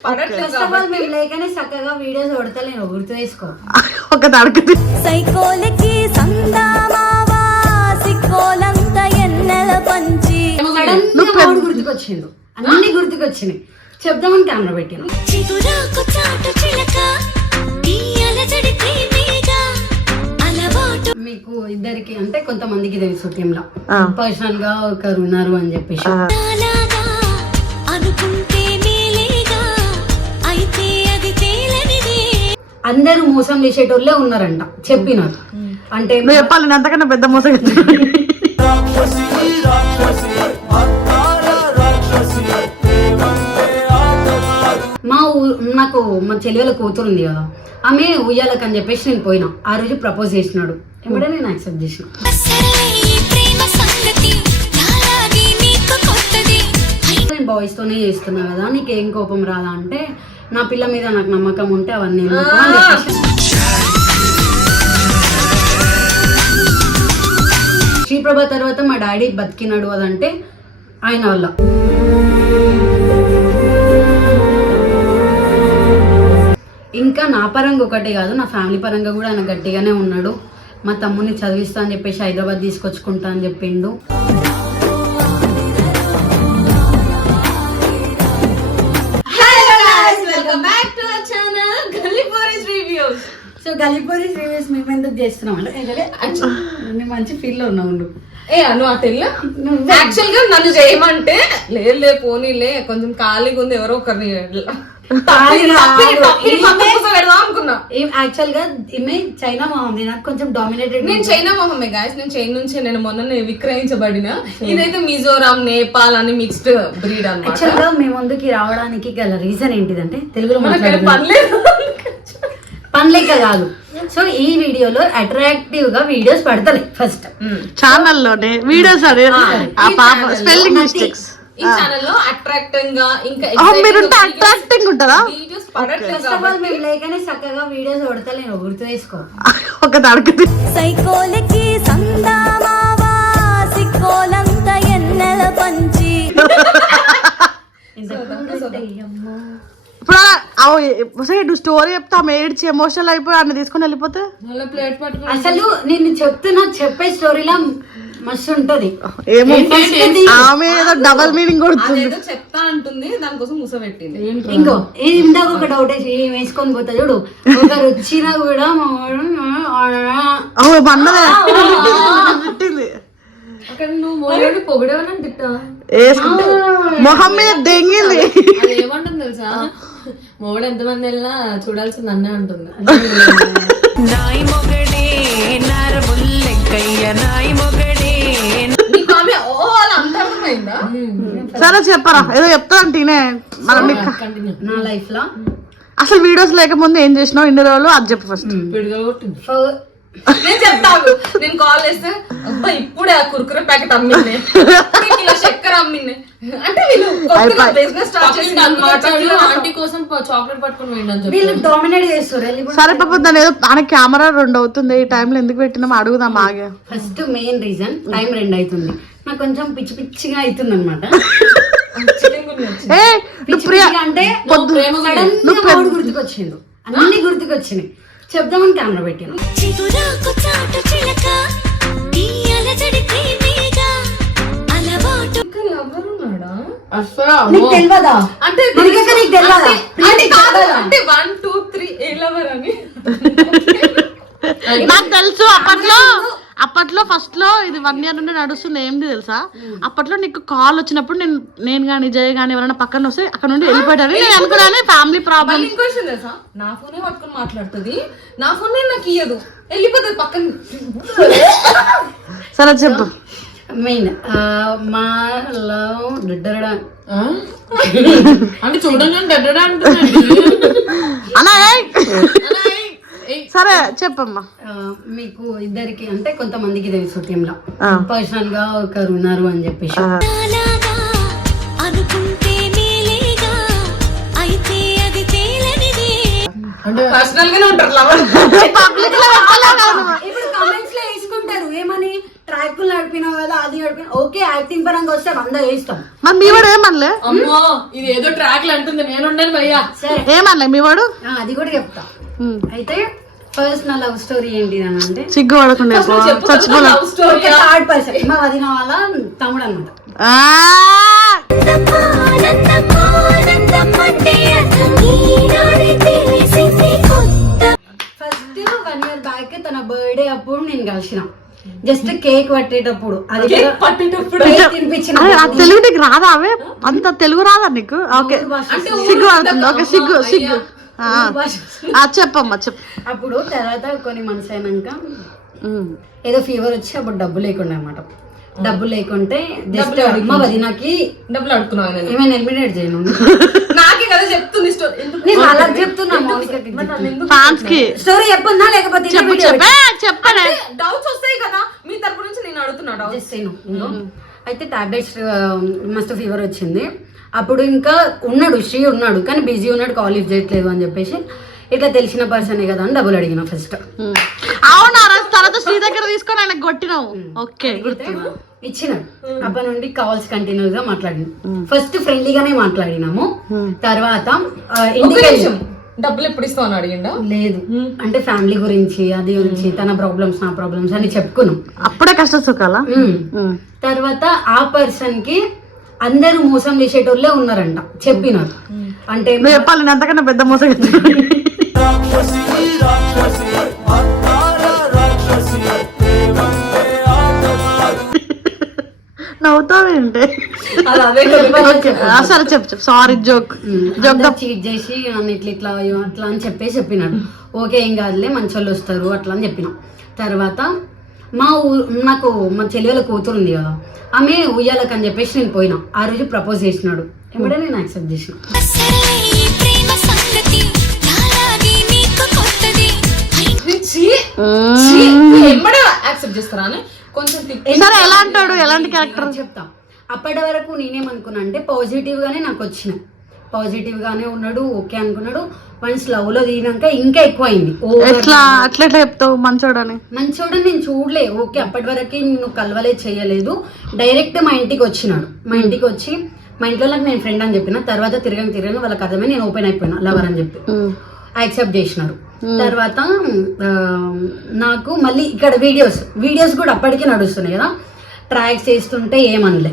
లేకనే చక్కగా వీడియోస్ కొడతలేను, గుర్తు వేసుకో. ఒక దడకది సైకోలకి సందామావా సిక్కోలంత ఎన్నెల పంచి గుర్తుకొచ్చిండు, అన్ని గుర్తుకొచ్చినాయి. చెప్దామని కెమెరా పెట్టాను. చిగురాకు చాటు చిలక తీయలజడి ప్రేమేగా అలవాటు. మీకు ఇద్దరికి అంటే కొంతమందికి తెలుసు టీంలో పర్సనల్ గా ఒకరు ఉన్నారు అని చెప్పేసి. అలాగా అనుకుంటే మేలేగా అయితే అది తేలనిదే. అందరూ మోసం చేసేటోళ్ళే ఉన్నారంట చెప్పినారు. అంటే చెప్పాలి అంతకన్నా పెద్ద మోసం. నాకు మా చెల్లెల కూతురు ఉంది కదా, ఆమె ఉయ్యాలకు అని చెప్పేసి నేను పోయినా. ఆ రోజు ప్రపోజ్ చేసినాడు, ఎప్పుడే నేను యాక్సెప్ట్ చేసిన. నేను బాయ్స్ తోనే చేస్తున్నా కదా, నీకేం కోపం రాదా అంటే, నా పిల్ల మీద నాకు నమ్మకం ఉంటే అవన్నీ శ్రీప్రభ తర్వాత మా డాడీ బతికినాడు అదంటే ఆయన వల్ల. ఇంకా నా పరంగా ఒకటే కాదు, నా ఫ్యామిలీ పరంగా కూడా ఆయన గట్టిగానే ఉన్నాడు. మా తమ్ముడిని చదివిస్తా అని చెప్పేసి హైదరాబాద్ తీసుకొచ్చుకుంటా అని చెప్పిండు. సో గల్లీపోరీస్ రివ్యూస్ మేము ఎందుకు చేస్తున్నాం అంటే మేము మంచి ఫీల్ లో ఉన్నాం. నువ్వు అటెల్ యాక్చువల్ గా నన్ను చేయమంటే లే పోనీలే కొంచెం ఖాళీగా ఉంది, ఎవరో ఒకరిని యాక్చువల్ గా ఈమె చైనా మొహం, నాకు కొంచెం డామినేటెడ్. నేను చైనా మొహమే గాయస్, నేను చైనా నుంచి నేను మొన్న విక్రయించబడిన. ఇదైతే మిజోరాం నేపాల్ అని మిక్స్డ్ బ్రీడ్ అన్నమాట. యాక్చువల్ గా మేము ముందుకి రావడానికి గల రీజన్ ఏంటిదంటే తెలుగులో పనిలేక కాదు. సో ఈ వీడియోలో అట్రాక్టివ్ గా వీడియోస్ పడతాయి. ఫస్ట్ ఛానల్లోనే వీడియోస్ స్పెల్లింగ్ మిస్టేక్స్ ఈ ఛానల్ లో అట్రాక్టింగ్ గా ఇంకా అట్రాక్టింగ్ ఉంటదా? ఫస్ట్ ఆఫ్ ఆల్ మేము లేకనే చక్కగా వీడియోస్ కొడతలేను, గుర్తు వేసుకో. ఒక దడకది సైకోలకి సందామావా సిక్కోలంత ఎన్నెల పంచి. ఇప్పుడు నువ్వు స్టోరీ చెప్తా ఆమె ఏడ్చి ఎమోషనల్ అయిపోయి అన్న తీసుకుని వెళ్ళిపోతే అసలు నేను చెప్పే స్టోరీలా మస్తు ఉంటది. ఆమె ఏదో డబల్ మీనింగ్ కొడుతుంది, చెప్తా అంటుంది, దానికోసం ముసబెట్టింది. ఇంకో ఇందాక ఒక డౌట్ వేసుకొని పోతా చూడు, ఒకరు వచ్చినా కూడా పెట్టింది అక్కడ నువ్వు పొగడేవని తిట్టా మొహం మీద దెంగింది. ఏమంటుంది తెలుసా, మొగడు ఎంతమంది వెళ్ళినా చూడాల్సింది అన్నే ఉంటుంది. సరే చెప్పరా ఏదో చెప్తా అంటే నా లైఫ్ లో అసలు వీడియోస్ లేకముందు ఏం చేసినావు ఇన్ని రోజులు అది చెప్పు ఫస్ట్. నేను చెప్తాను. నేను కాల్ చేస్తే అబ్బా ఇప్పుడే ఆ కుర్కురే ప్యాకెట్ అమ్మింది, చక్కెర అమ్మింది అంటే వీళ్ళు బిజినెస్ స్టార్ట్ చేసింది అన్నమాట. ఆంటీ కోసం చాక్లెట్ పట్టుకుని పోయిందని వీళ్ళు డామినేట్ చేస్తారు. సరే పాప దాని ఏదో ఆయన కెమెరా 2 అవుతుంది, ఈ టైంలో ఎందుకు పెట్టినాం అడుగుదాం ఆగే. ఫస్ట్ మెయిన్ రీజన్ టైం 2 అవుతుంది, నాకు కొంచెం పిచ్చి పిచ్చిగా అవుతుంది అనమాట. అంటే గుర్తుకొచ్చిండు, అన్ని గుర్తుకొచ్చినాయి. చెప్దామని కెమెరా పెట్టాను. చిగురాకు చాటు చిలక తీయలజడి ప్రేమేగా అలవాటు. ఎవరున్నాడా నీకు తెలియదా? అంటే నీకు తెలియదా? అంటే 1 2 3 లవర్ అని నాకు తెలుసు. అప్పట్లో ఫస్ట్ లో ఇది 1 year నుండి నడుస్తుంది. ఏంటి తెలుసా, అప్పట్లో నీకు కాల్ వచ్చినప్పుడు నేను కానీ జయ కానీ ఎవరైనా పక్కన వస్తే అక్కడ నుండి వెళ్ళిపోయాడు నేను అనుకున్నాను. Family problem. ఇంకోషన్ తెలుసా, నా ఫోనే పట్టుకొని మాట్లాడుతుంది, నా ఫోన్ నాకు ఇయ్యదు, వెళ్ళిపోతుంది పక్కన. సరే చెప్పు. మెయిన్ మా లవ్ అంటే చూడండి సరే చెప్పమ్మా. మీకు ఇద్దరికి అంటే కొంతమందికి తెలుసు టీంలో పర్సనల్ గా ఒకరు ఉన్నారు అని చెప్పేసి. అనుకుంటే మేలేగా అయితే అది తేలనిదే. పర్సనల్ గానే ఉంటారు ఇప్పుడు కామెంట్స్ లో వేసుకుంటారు ఏమని, ట్రాక్ నడిపినావు కదా, అది నడిపినా ఓకే, యాక్టింగ్ పరంగా వస్తే 100 వేస్తాం. మరి మీ వాడు ఏమనలే? అమ్మో ఇది ఏదో ట్రాక్లు అంటుంది, నేనుండను భయ్యా. సరే ఏమనలే మీ వాడు? అది కూడా చెప్తా. అయితే ఫస్ట్ నా లవ్ స్టోరీ ఏంటి అని అంటే, సిగ్గు పడకుండా చచ్చిపోలే. లవ్ స్టోరీ థర్డ్ పర్సన్ మా వదిన వాళ్ళ తమ్ముడు అనమాట. ఫస్ట్ 1 year బ్యాక్ తన బర్త్డే అప్పుడు నేను కలిసిన, జస్ట్ కేక్ పట్టేటప్పుడు, అది కూడా పట్టేటప్పుడు కేక్ తినిపించిన. తెలుగు నీకు రాదా? అవే అంత తెలుగు రాదా నీకు? ఓకే సిగ్గు పడుతుంది. ఓకే సిగ్గు సిగ్గు చెప్పమ్మా చెప్పు. అప్పుడు తర్వాత కొన్ని మంత్స్ అయినాక ఏదో ఫీవర్ వచ్చి అప్పుడు డబ్బు లేకుండా అనమాట. డబ్బు లేకుంటే జస్ట్ మా వదినకి డబ్బులు అడుగుతున్నావు, ఏమైనా ఎలిమినేట్ చేయను. నాకే కదా చెప్తుంది స్టోరీ. నేను వాళ్ళకి చెప్తున్నా, మౌనికకి ఫ్యాన్స్ కి స్టోరీ చెప్పుందా లేకపోతే చెప్పండి. డౌట్స్ వస్తాయి కదా మీ తరపు నుంచి, నేను అడుగుతున్నా డౌట్స్. అయితే టాబ్లెట్స్ మస్తు ఫీవర్ వచ్చింది. అప్పుడు ఇంకా ఉన్నాడు, శ్రీ ఉన్నాడు కానీ బిజీ ఉన్నాడు, కాల్ లిఫ్ట్ చేయట్లేదు అని చెప్పేసి, ఇట్లా తెలిసిన పర్సనే కదా అని డబ్బులు అడిగిన ఫస్ట్. అవునా? తర్వాత శ్రీ దగ్గర తీసుకొని ఆయన కొట్టినావు. ఓకే ఇచ్చినాడు. అప్పటి నుండి కాల్స్ కంటిన్యూస్ గా మాట్లాడినాం. ఫస్ట్ ఫ్రెండ్లీగానే మాట్లాడినాము. తర్వాత డబ్బులు ఎప్పుడు ఇస్తావు అని అడిగిండా? లేదు అంటే ఫ్యామిలీ గురించి, అది గురించి, తన ప్రాబ్లమ్స్ నా ప్రాబ్లమ్స్ అని చెప్పుకున్నాం. అప్పుడే కష్ట సుఖాలా? తర్వాత ఆ పర్సన్ కి అందరూ మోసం చేసేటోళ్ళే ఉన్నారంట చెప్పినారు. అంటే నువ్వు చెప్పాలి, నేను అంతకన్నా పెద్ద మోసం నవ్వుతావేంటి? సరే చెప్పు. సారీ జోక్ చీట్ చేసి నన్ను ఇట్లా ఇట్లా అట్లా అని చెప్పినాడు. ఓకే ఏం కాదులే, మంచి వాళ్ళు వస్తారు అట్లా అని చెప్పిన. తర్వాత నాకు మా చెల్లి వాళ్ళ కూతురు ఉంది కదా, ఆమె ఉయ్యాలకు అని చెప్పేసి నేను పోయినా. ఆ రోజు ప్రపోజ్ చేసినాడు, ఎప్పుడే నేను యాక్సెప్ట్ చేసిన. యాక్సెప్ట్ చేస్తారా అని కొంచెం ఎలా అంటాడు? ఎలాంటి క్యారెక్టర్ చెప్తా. అప్పటి వరకు నేనేమనుకున్నా అంటే పాజిటివ్ గానే నాకు వచ్చిన, పాజిటివ్ గానే ఉన్నాడు, ఓకే అనుకున్నాడు. వన్స్ లవ్ లో దిగినాక ఇంకా ఎక్కువ అయింది. ఎట్లా అట్లా చెప్తావు? మంచోడని నేను చూడలే. ఓకే అప్పటి వరకు నేను కలవలే, చేయలేదు. డైరెక్ట్ మా ఇంటికి వచ్చినాడు. మా ఇంటికి వచ్చి మా ఇంట్లో నేను ఫ్రెండ్ అని చెప్పిన. తర్వాత తిరగని వాళ్ళకి అర్థమే నేను ఓపెన్ అయిపోయినా లవర్ అని చెప్పి యాక్సెప్ట్ చేసినారు. తర్వాత నాకు మళ్ళీ ఇక్కడ వీడియోస్ కూడా అప్పటికే నడుస్తున్నాయి కదా, ట్రాక్స్ చేస్తుంటే ఏమనలే,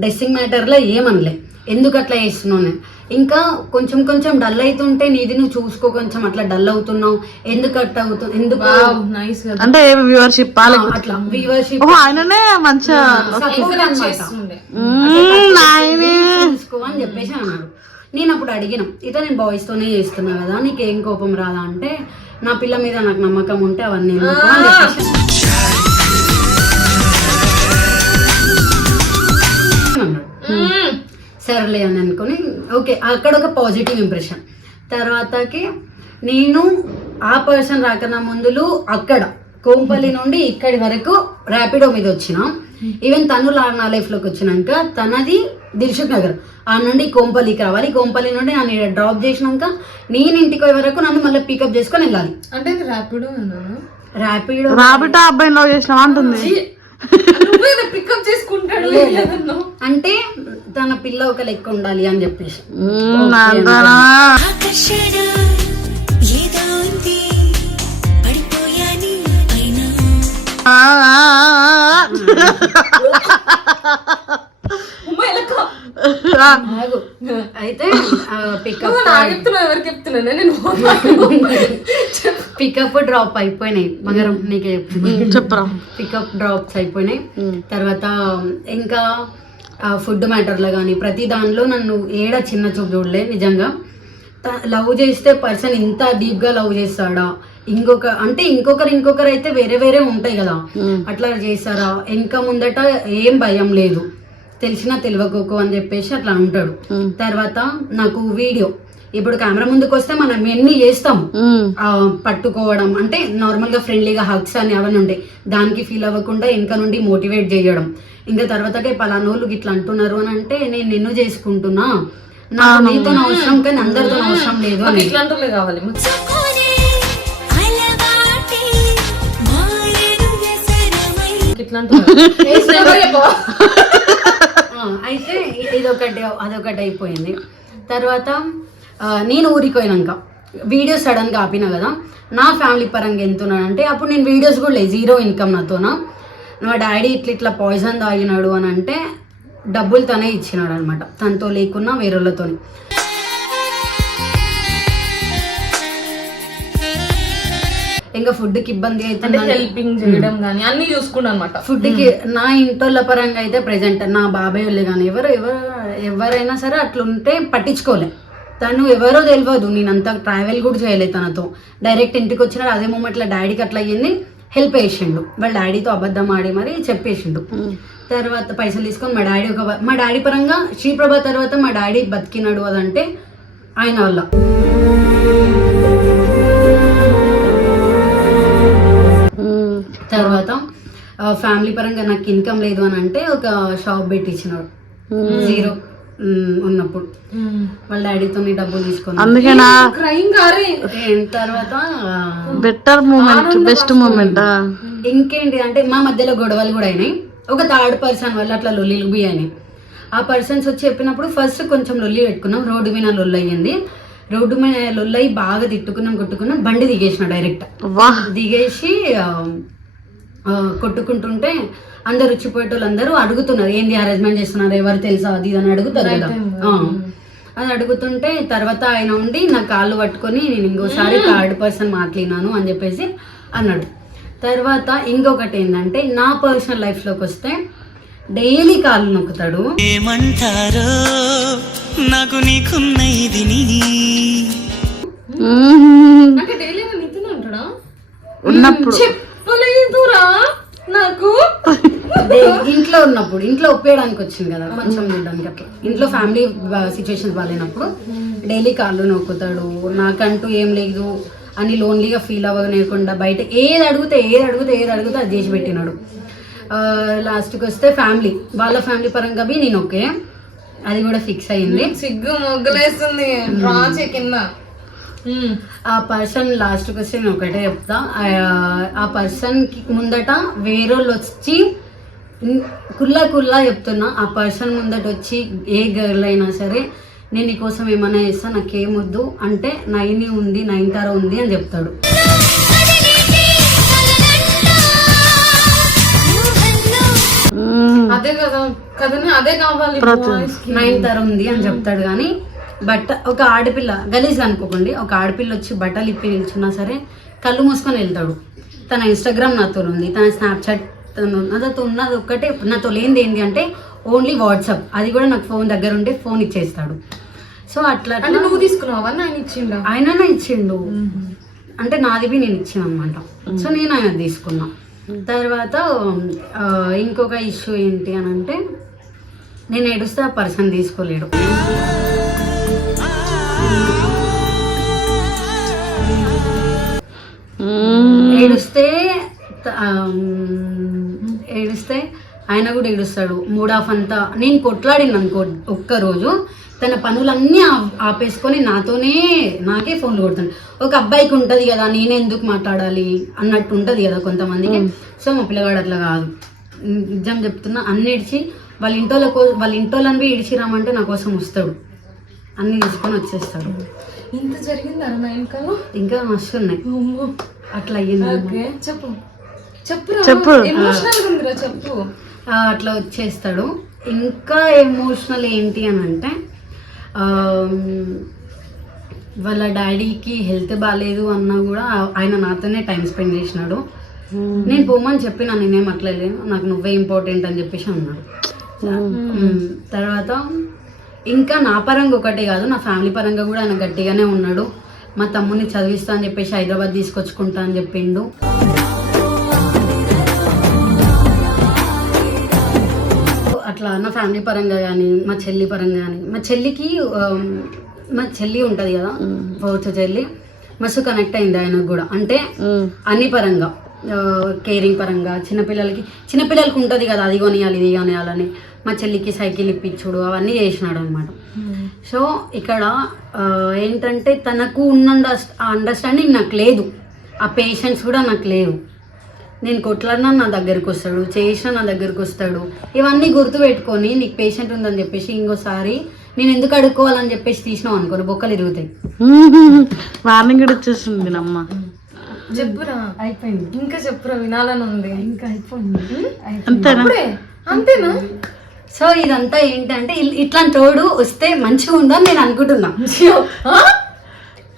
డ్రెస్సింగ్ మ్యాటర్లో ఏమనలే, ఎందుకు అట్లా చేస్తున్నావు నేను. ఇంకా కొంచెం డల్ అవుతుంటే నీది నువ్వు చూసుకో, కొంచెం అట్లా డల్ అవుతున్నావు, ఎందుకు అట్లా అవుతుంది, ఎందుకు అంటే వ్యూవర్షిప్ అట్లా వ్యూవర్షిప్ ఆయననే మంచిగా చూసుకో అని చెప్పేసి అన్నాడు. నేను అప్పుడు అడిగిన, ఇక నేను బాయ్స్ తోనే చేస్తున్నా కదా, నీకేం కోపం రాదా అంటే, నా పిల్ల మీద నాకు నమ్మకం ఉంటే అవన్నీ సరేలే అని అనుకుని ఓకే అక్కడ ఒక పాజిటివ్ ఇంప్రెషన్. తర్వాతకి నేను ఆ పర్సన్ రాకన్నా ముందులు అక్కడ కోంపల్లి నుండి ఇక్కడి వరకు ర్యాపిడో మీద వచ్చిన. ఈవెన్ తను నా లైఫ్ లోకి వచ్చినాక తనది దిల్సుఖ్ నగర్, ఆ నుండి కోంపల్లికి రావాలి. కోంపల్లి నుండి నన్ను డ్రాప్ చేసినాక నేను ఇంటికి పోయే వరకు నన్ను మళ్ళీ పికప్ చేసుకొని వెళ్ళాలి. అంటే ర్యాపిడో అబ్బాయి లవ్ చేసినావా అంటుంది. పికప్ చేసుకుంటాడు అంటే తన పిల్ల ఒక లెక్క ఉండాలి అని చెప్పేసి అయితే పికప్ డ్రాప్ అయిపోయినాయి. బంగారం నీకే చెప్పరా? పికప్ డ్రాప్స్ అయిపోయినాయి. తర్వాత ఇంకా ఫుడ్ మ్యాటర్లో కానీ ప్రతి దానిలో నన్ను ఏడా చిన్న చూపు చూడలే. నిజంగా లవ్ చేస్తే పర్సన్ ఇంత డీప్ గా లవ్ చేస్తాడా, ఇంకొకరు అయితే వేరే ఉంటాయి కదా, అట్లా చేస్తారా, ఇంకా ముందట ఏం భయం లేదు, తెలిసినా తెలియకోకు అని చెప్పేసి అట్లా అంటాడు. తర్వాత నాకు వీడియో, ఇప్పుడు కెమెరా ముందుకు వస్తే మనం ఎన్ని చేస్తాము, పట్టుకోవడం అంటే నార్మల్ గా ఫ్రెండ్లీగా హగ్స్ అని అవన్నీ ఉంటాయి, దానికి ఫీల్ అవ్వకుండా ఇంకా నుండి మోటివేట్ చేయడం. ఇంకా తర్వాత పలానోళ్ళు ఇట్లా అంటున్నారు అని అంటే నేను నిన్ను చేసుకుంటున్నా, నాకు నీతో అవసరం కానీ అందరితో అవసరం లేదు అని ఇట్లాంటి కావాలి. ఇట్లా అంటున్నారు. అయితే అదొకటి అయిపోయింది. తర్వాత నేను ఊరికి పోయినాక వీడియోస్ సడన్గా ఆపినా కదా, నా ఫ్యామిలీ పరంగా ఎంతున్నానంటే అప్పుడు నేను వీడియోస్ కూడా లేదు, 0 ఇన్కమ్ నాతోనా. మా డాడీ ఇట్లా పాయిజన్ తాగినాడు అని అంటే డబ్బులు తనే ఇచ్చినాడు అనమాట, తనతో లేకున్నా వేరేళ్ళతో. ఇంకా ఫుడ్కి ఇబ్బంది అయితే హెల్పింగ్ చేయడం కానీ అన్ని చూసుకున్నాను అనమాట. ఫుడ్కి నా ఇంటోళ్ళ పరంగా అయితే ప్రెజెంట్ నా బాబాయ్ వాళ్ళే కానీ ఎవరైనా సరే అట్లుంటే పట్టించుకోలే. తను ఎవరో తెలియదు, నేను అంత ట్రావెల్ కూడా చేయలేదు తనతో. డైరెక్ట్ ఇంటికి వచ్చినాడు, అదే మూమెంట్లో డాడీకి అట్లా అయ్యింది, హెల్ప్ చేసిండు. వాళ్ళ డాడీతో అబద్ధం ఆడి మరి చెప్పేసిండు. తర్వాత పైసలు తీసుకొని మా డాడీ పరంగా శ్రీప్రభ తర్వాత మా డాడీ బతికినాడు అదంటే ఆయన వల్ల. తర్వాత ఫ్యామిలీ పరంగా నాకు ఇన్కమ్ లేదు అని అంటే ఒక షాప్ పెట్టించినాడు 0 ఉన్నప్పుడు. వాళ్ళ డాడీతో డబ్బులు తీసుకున్నాను. అందుకేనా తర్వాత బెటర్ మూమెంట్, బెస్ట్ మూమెంట్. ఇంకేంటి అంటే మా మధ్యలో గొడవలు కూడా అయినాయి. ఒక థర్డ్ పర్సన్ వల్ల అట్లా లొల్లిలు బి అయినాయి. ఆ పర్సన్స్ వచ్చి చెప్పినప్పుడు ఫస్ట్ కొంచెం లొల్లి పెట్టుకున్నాం, రోడ్డు మీద లొల్లి అయ్యింది. రోడ్డు మీద లొల్లి అయ్యి బాగా కొట్టుకున్నాం. బండి దిగేసిన డైరెక్ట్ దిగేసి కొట్టుకుంటుంటే అందరు వచ్చిపోయేటోళ్ళు అందరూ అడుగుతున్నారు, ఏంది అరేంజ్మెంట్ చేస్తున్నారు, ఎవరు తెలుసా అది అని అడుగుతారు కదా. అది అడుగుతుంటే తర్వాత ఆయన ఉండి నా కాళ్ళు పట్టుకొని నేను ఇంకోసారి థర్డ్ పర్సన్ మాట్లాడినాను అని చెప్పేసి అన్నాడు. తర్వాత ఇంకొకటి ఏంటంటే నా పర్సనల్ లైఫ్లోకి వస్తే డైలీ కాళ్ళు నొక్కుతాడు. ఏమంటారో నాకు నీకున్న ఇది అంటే డైలీ నీతోనే ఉంటాడా ఉన్నప్పుడు చెప్పలేదురా నాకు. ఇంట్లో ఉన్నప్పుడు, ఇంట్లో ఒప్పేయడానికి వచ్చింది కదా కొంచెం చూడడానికి, అట్లా ఇంట్లో ఫ్యామిలీ సిచ్యువేషన్స్ బాగాలేనప్పుడు డైలీ కాళ్ళు నొక్కుతాడు. నాకంటూ ఏం లేదు అని లోన్లీగా ఫీల్ అవ్వలేకుండా బయట ఏది అడిగితే అది చేసి పెట్టినాడు. లాస్ట్కి వస్తే వాళ్ళ ఫ్యామిలీ పరంగా బి నేను ఓకే, అది కూడా ఫిక్స్ అయ్యింది. సిగ్గు మొగ్గలేస్తుంది రాచే కింద. ఆ పర్సన్ లాస్ట్కి వస్తే నేను ఒకటే చెప్తా, ఆ పర్సన్కి ముందట వేరేళ్ళు వచ్చి కుల్లా చెప్తున్నా, ఆ పర్సన్ ముందట వచ్చి ఏ గర్ల్ అయినా సరే నేను నీకోసం ఏమైనా చేస్తా, నాకేమొద్దు అంటే నయనతార ఉంది అని చెప్తాడు. అదే కదా అదే కావాలి, నయనతార ఉంది అని చెప్తాడు. కానీ ఒక ఆడపిల్ల గలీజ్ అనుకోకండి, ఒక ఆడపిల్ల వచ్చి బట్టలు ఇప్పి నిల్చున్నా సరే కళ్ళు మూసుకొని వెళ్తాడు. తన ఇన్స్టాగ్రామ్ నాతో ఉంది, తన స్నాప్చాట్ నాతో ఉన్నది ఒక్కటే, నాతో లేనిది ఏంటి అంటే ఓన్లీ వాట్సాప్, అది కూడా నాకు ఫోన్ దగ్గర ఉంటే ఫోన్ ఇచ్చేస్తాడు. సో అట్లా నువ్వు తీసుకున్నావు ఆయన ఇచ్చిండు, ఆయననే ఇచ్చిండు అంటే నాది నేను ఇచ్చాను అనమాట. సో నేను ఆయన తీసుకున్నా. తర్వాత ఇంకొక ఇష్యూ ఏంటి అని అంటే నేను ఏడుస్తే ఆ పర్సన్ తీసుకోలేడు. ఏడుస్తే ఆయన కూడా ఏడుస్తాడు. మూడ్ ఆఫ్ అంతా నేను కొట్లాడిన అనుకో ఒక్కరోజు తన పనులన్నీ ఆపేసుకొని నాకే ఫోన్లు కొడుతాడు. ఒక అబ్బాయికి ఉంటుంది కదా నేనే ఎందుకు మాట్లాడాలి అన్నట్టు ఉంటుంది కదా కొంతమందికి. సో మా పిల్లగాడు అట్లా కాదు, నిజం చెప్తున్నా. అన్ని ఇడిచి వాళ్ళ ఇంటోళ్ళని ఇడిచి రామంటే నా కోసం వస్తాడు, అన్ని తీసుకొని వచ్చేస్తాడు. ఇంత జరిగింది ఇంకా మస్తు ఉన్నాయి. అట్లా అయ్యింది. చెప్పు అట్లా వచ్చేస్తాడు. ఇంకా ఎమోషనల్ ఏంటి అని అంటే వాళ్ళ డాడీకి హెల్త్ బాగాలేదు అన్నా కూడా ఆయన నాతోనే టైం స్పెండ్ చేసినాడు. నేను పోమని చెప్పినా, నేనేం అట్లా లేను, నాకు నువ్వే ఇంపార్టెంట్ అని చెప్పేసి అన్నాడు. తర్వాత ఇంకా నా పరంగా ఒకటే కాదు, నా ఫ్యామిలీ పరంగా కూడా ఆయన గట్టిగానే ఉన్నాడు. మా తమ్ముని చదివిస్తా అని చెప్పేసి హైదరాబాద్ తీసుకొచ్చుకుంటా అని చెప్పిండు. అట్లా నా ఫ్యామిలీ పరంగా కానీ మా చెల్లి పరంగా కానీ, మా చెల్లి ఉంటుంది కదా ఫోర్త్ చెల్లి, మస్తు కనెక్ట్ అయింది ఆయనకు కూడా. అంటే అన్ని పరంగా, కేరింగ్ పరంగా, చిన్నపిల్లలకి ఉంటుంది కదా అది కొనియాలి ఇది కొనియాలని, మా చెల్లికి సైకిల్ ఇప్పించుడు అవన్నీ చేసినాడు అనమాట. సో ఇక్కడ ఏంటంటే తనకు ఉన్న అండర్స్టాండింగ్ నాకు లేదు, ఆ పేషెన్స్ కూడా నాకు లేదు. నేను కొట్లాడినా నా దగ్గరికి వస్తాడు, చేసినా నా దగ్గరికి వస్తాడు. ఇవన్నీ గుర్తు పెట్టుకొని నీకు పేషెంట్ ఉందని చెప్పేసి ఇంకోసారి నేను ఎందుకు అడుక్కోవాలని చెప్పేసి తీసినావు అనుకోని బొక్కలు ఇరుగుతాయి. వార్నింగ్ కూడా వచ్చేస్తుంది నమ్మ. చెప్పురా, అయిపోయింది. ఇంకా చెప్పురా, వినాలని ఉంది. ఇంకా అయిపోయింది. అంతేనా? అంతేనా? సో ఇదంతా ఏంటంటే ఇట్లాంటి తోడు వస్తే మంచిగా ఉందని నేను అనుకుంటున్నా.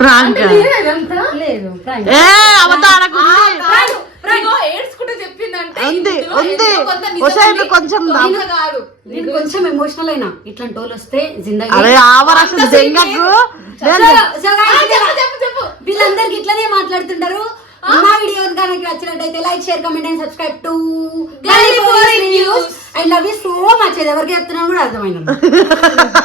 ప్రాంక్ ఇదంతా లేదు prank. ఏ అవతారకుంది ఏడ్చుకుంటే చెప్పిందంటే ఉంది ఇందులో ఉంది ఎంతో కొంత నిజం ఒకసారి ఉంది. కొంచెం దా- కొంత కాదు. నేను కొంచెం ఎమోషనల్ అయినా. ఇట్లాంటి తోలు వస్తే జిందగీ. అరే ఆవరాసం దెంగకు చెప్పు. వీళ్ళందరికి ఇట్లనే మాట్లాడుతుంటారు. మా వీడియో కనుక నచ్చినట్టయితే like, share, comment and subscribe to Galli police news. I love you so much. ఎవరికి చెప్తున్నా కూడా అర్థమైంది.